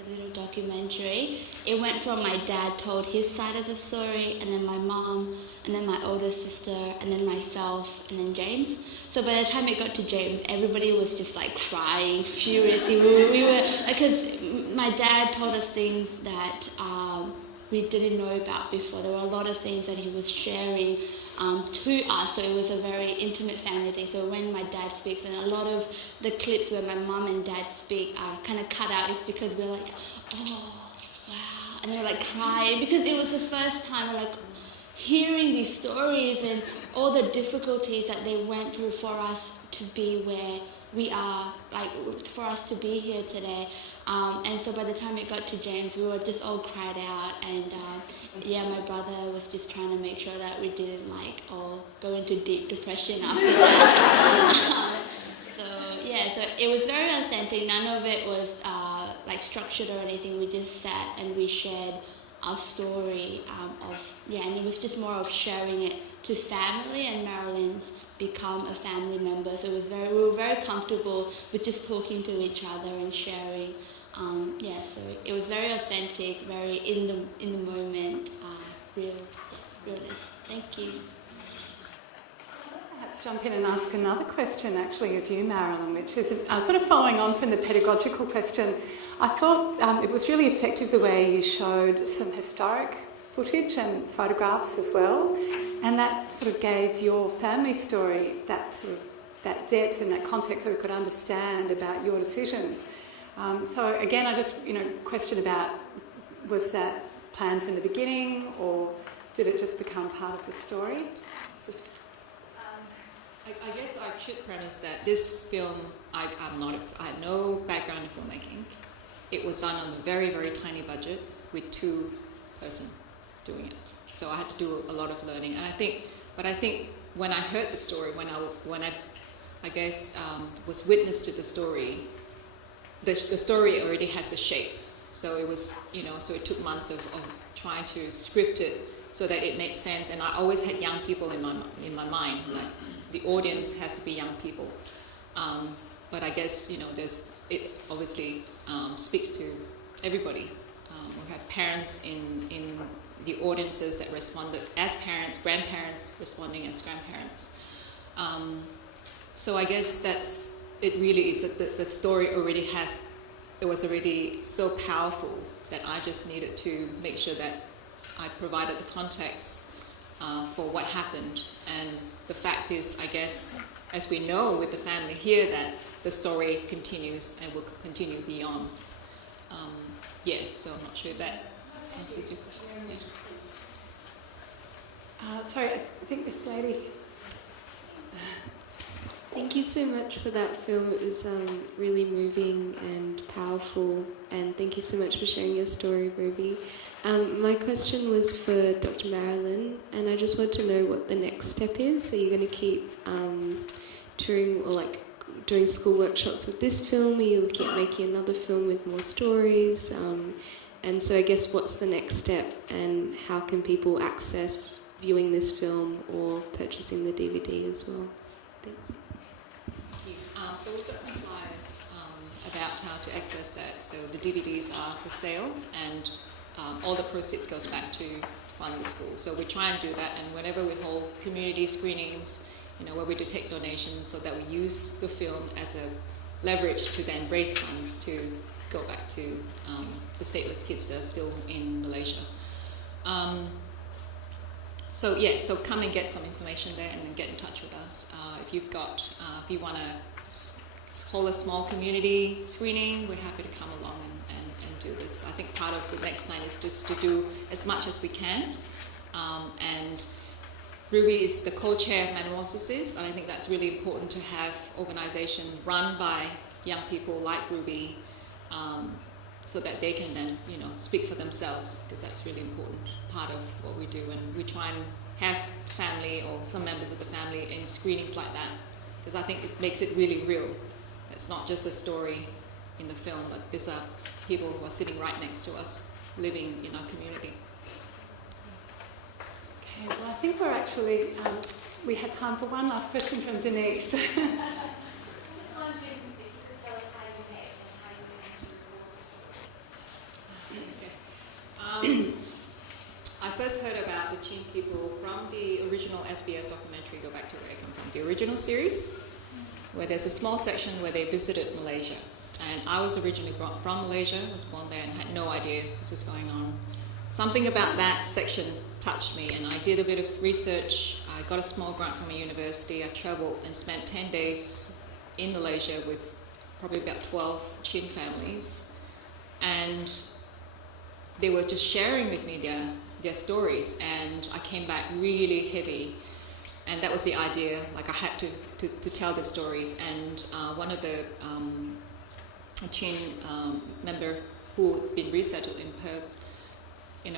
the little documentary, it went from my dad told his side of the story, and then my mom, and then my older sister, and then myself, and then James. So by the time it got to James, everybody was just like crying furiously. We were, because my dad told us things that we didn't know about before. There were a lot of things that he was sharing to us, so it was a very intimate family thing. So when my dad speaks, and a lot of the clips where my mum and dad speak are kind of cut out, is because we're like, oh, wow, and they're like crying, because it was the first time we're like hearing these stories and all the difficulties that they went through for us to be where we are, like for us to be here today. And so by the time it got to James, we were just all cried out, and my brother was just trying to make sure that we didn't all go into deep depression after that. So it was very authentic. None of it was structured or anything. We just sat and we shared our story and it was just more of sharing it to family, and Marilyn's become a family member, so we were very comfortable with just talking to each other and sharing. So it was very authentic, very in the moment, real. Thank you. Perhaps jump in and ask another question actually of you, Marilyn, which is sort of following on from the pedagogical question. I thought it was really effective the way you showed some historic footage and photographs as well, and that sort of gave your family story that depth and that context so we could understand about your decisions. So again, I just question about, was that planned from the beginning, or did it just become part of the story? I guess I should premise that this film, I had no background in filmmaking. It was done on a very, very tiny budget with 2 person doing it. So I had to do a lot of learning. And I think when I heard the story, when I guess was witness to the story, the story already has a shape. So it was, so it took months of trying to script it so that it made sense. And I always had young people in my mind, like the audience has to be young people. But I guess, it obviously speaks to everybody. We had parents in the audiences that responded as parents, grandparents responding as grandparents. So I guess it really is that the story it was already so powerful that I just needed to make sure that I provided the context for what happened. And the fact is, I guess, as we know with the family here, that the story continues and will continue beyond. So I'm not sure if that answers your question. Sorry, I think this lady. Thank you so much for that film. It was really moving and powerful, and thank you so much for sharing your story, Ruby. My question was for Dr. Marilyn, and I just want to know what the next step is. So you're going to keep touring or doing school workshops with this film, or you'll keep making another film with more stories? And so I guess what's the next step, and how can people access viewing this film or purchasing the DVD as well? Thanks. So we've got some flyers about how to access that. So the DVDs are for sale, and all the proceeds goes back to fund the school. So we try and do that, and whenever we hold community screenings, where we do take donations, so that we use the film as a leverage to then raise funds to go back to the stateless kids that are still in Malaysia. So come and get some information there, and then get in touch with us. If you want to hold a small community screening, we're happy to come along and do this. I think part of the next plan is just to do as much as we can. And Ruby is the co-chair of Metamorphosis, and I think that's really important to have organisations run by young people like Ruby, so that they can then, speak for themselves, because that's really important part of what we do. And we try and have family or some members of the family in screenings like that, because I think it makes it really real. It's not just a story in the film, but these are people who are sitting right next to us, living in our community. Okay, well, I think we're actually, we have time for one last question from Denise. Just wondering if you could tell us how you met and how you managed to record the story. I first heard about the Chin people from the original SBS documentary, Go Back to Where I Come From, the original series, where there's a small section where they visited Malaysia. And I was originally from Malaysia, was born there, and had no idea this was going on. Something about that section touched me, and I did a bit of research. I got a small grant from a university. I travelled and spent 10 days in Malaysia with probably about 12 Chin families, and they were just sharing with me their stories, and I came back really heavy. And that was the idea, like I had to tell the stories. And one of the Chin member who had been resettled in Perth,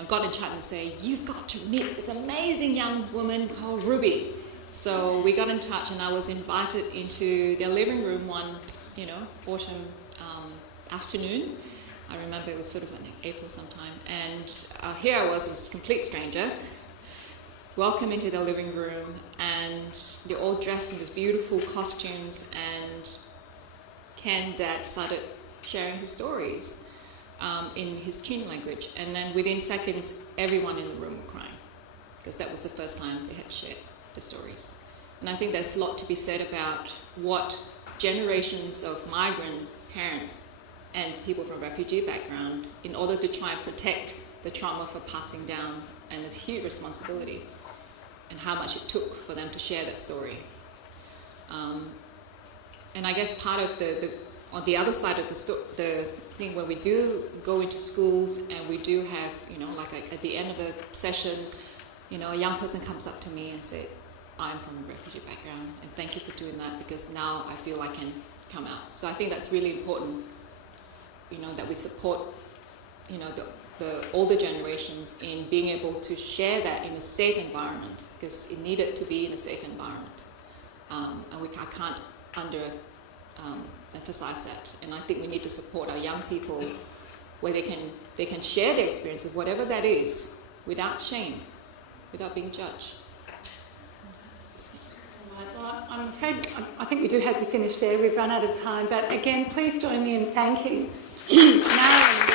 got in touch and said, "You've got to meet this amazing young woman called Ruby." So we got in touch, and I was invited into their living room one, autumn afternoon. I remember it was sort of in April sometime. And here I was, a complete stranger, welcome into their living room, and they're all dressed in these beautiful costumes, and Ken, Dad, started sharing his stories in his Chin language, and then within seconds everyone in the room was crying, because that was the first time they had shared the stories. And I think there's a lot to be said about what generations of migrant parents and people from refugee background, in order to try and protect the trauma for passing down, and it's a huge responsibility, and how much it took for them to share that story. And I guess part of on the other side of the thing, where we do go into schools and we do have, at the end of a session, a young person comes up to me and said, "I'm from a refugee background, and thank you for doing that, because now I feel I can come out." So I think that's really important, that we support, the older generations in being able to share that in a safe environment, because it needed to be in a safe environment. And I can't emphasize that. And I think we need to support our young people where they can share their experience of whatever that is, without shame, without being judged. Well, I'm afraid I think we do have to finish there. We've run out of time. But again, please join me in thanking Marion,